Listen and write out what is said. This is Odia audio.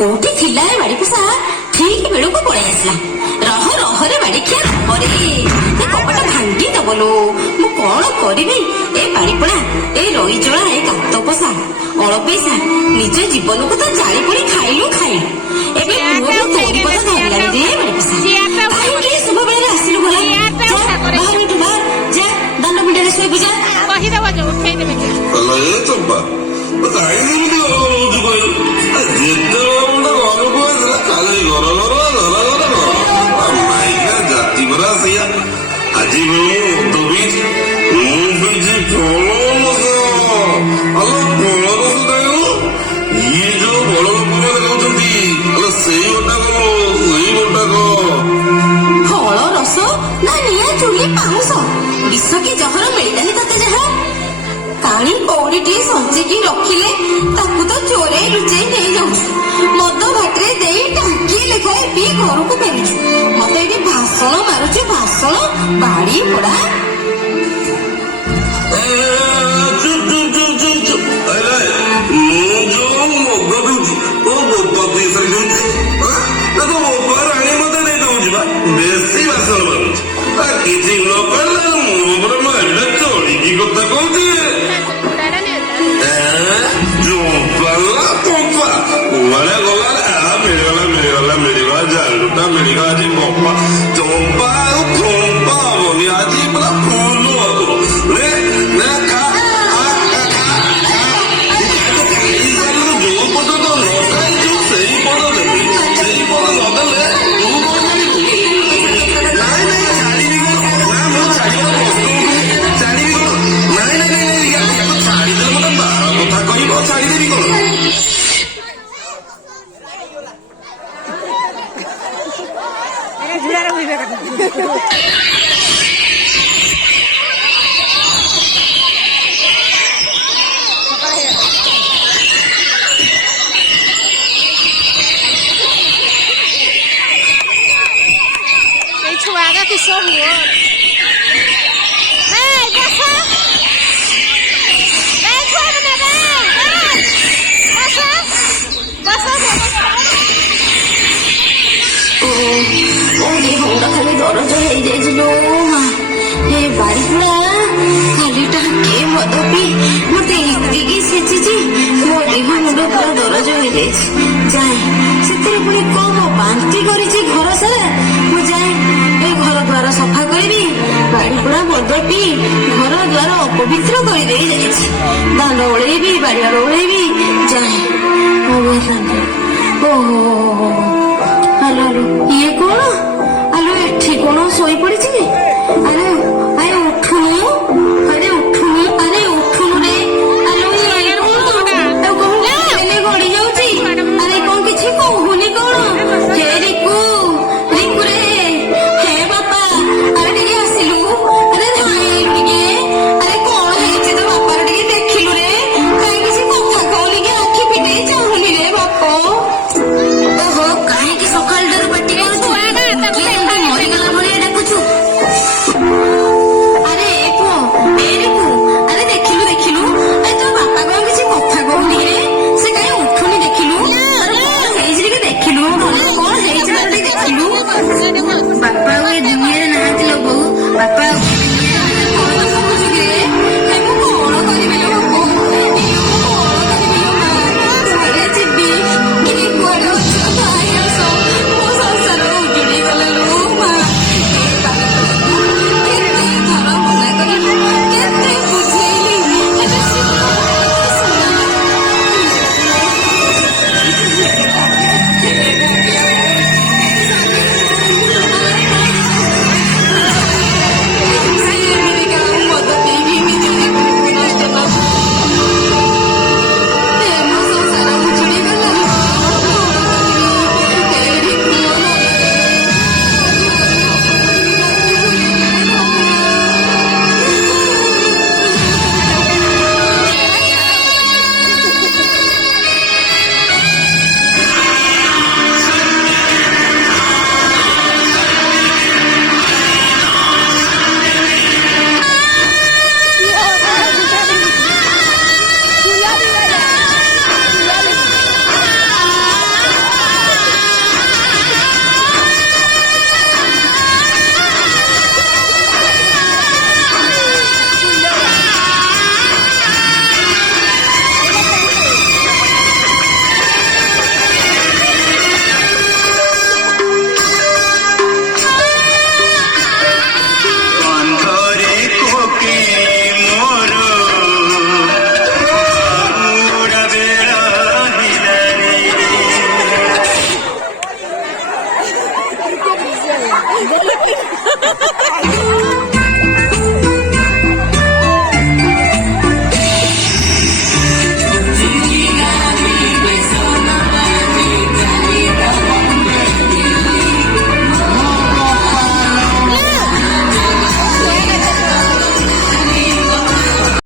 कोठी थिला रे बाड़ी पिसा ठीक बेलू को पड़े आसला रह रह रे बाड़ी खिया रह रे कपट भांगी दबलो मु कौन करी ए बाड़ी पड़ा ए रही चला ए कात पोसा अलपेसा निज जीवन को तो जाली पड़ी खाइलु खाइलु एबे पुओ को तोरी पता धरला रे बाड़ी पिसा भाई सब बेले आसिलु बोला बाहर मिटू बाहर जा दंड मिटे रे सोई बुझा कहि दबा जो उठै देबे अल्लाह ये चंपा बताई नहीं मुझे और जितना खाली माइका जाति बरा सिया আজি তুমি মুজি ফলস আলো ফলস দাও ये जो বড় লোকମାନେ ଦେଖାଉଛନ୍ତି ଆଲୋ ସେଇ ଗୋଟାକ ଫଳ ରସ ନା ନିଆଁ ଚୁଲି ପାଉଁଶ ବିଷ କି ଜହର ମିଳିଲାନି ତତେ ଯାହା କାଣି କଉଡ଼ିଟିଏ ସଞ୍ଚିକି ରଖିଲେ ତାକୁ ତ ଚୋରେଇ ଲୁଚେଇ ନେଇଯାଉଛୁ ମଦ ଭାଟିରେ ଦେଇ ଟାଙ୍କିଏ ଲେଖାଏ ପିଇ ଘରକୁ ଫେରୁଛୁ ମତେ ଏଠି ଭାଷଣ ମାରୁଛୁ ଭାଷଣ ବାଡି ପଡା ମୁଁ ଯୋଉ ମଦ ପିଉଛି ଓ ବୋପା ପଇସା ଦେଉଛି ତ ବୋପା ରାଣୀ ମତେ ଦେଇ ଦଉଛି ବା ବେଶୀ ଭାଷଣ ମାରୁଛି କିଛି ନ କହିଲା ମୁଁ ମୋର ମାରିଟା ଚଢିକି କଥା କହୁଛି मिलेगा जालूटा मिलेगा आज पप्पा चौपा फोपा बोली आज पूरा फूल ले ले खा जो पद तो लखाई जो सही पद देवी सही पद नदेले छुआगा किसो हुआ ଖାଲି ଦରଜ ହେଇଯାଇଥିଲୁ ଏ ବାଡି ପୁରା ଖାଲି ଟାଙ୍କେ ମଦ ପିଇ ମତେ ଏତିକି ସେଚିଛି ମୋ ଦେହ ମୁଣ୍ଡ ପୁରା ଦରଜ ହେଇଯାଇଛି ଯାଏ ସେଥିରେ ପୁଣି କଣ ବାନ୍ତି କରିଛି ଘର ସାରା ମୁଁ ଯାଏ ଏ ଘର ଦ୍ୱାର ସଫା କରିବି ବାଡି ପୁରା ମଦ ପିଇ ଘର ଦ୍ୱାର ଅପବିତ୍ର କରିଦେଇ ଯାଇଛି ଦାଣ୍ଡ ଓଳେଇବି ବାଡିଆଡ ଓଳେଇବି ଯାଏ ଓହୋ ଆଲୋ ଇଏ କଣ ଆଲୋ ଏଠି କଣ ଶୋଇ ପଡିଛି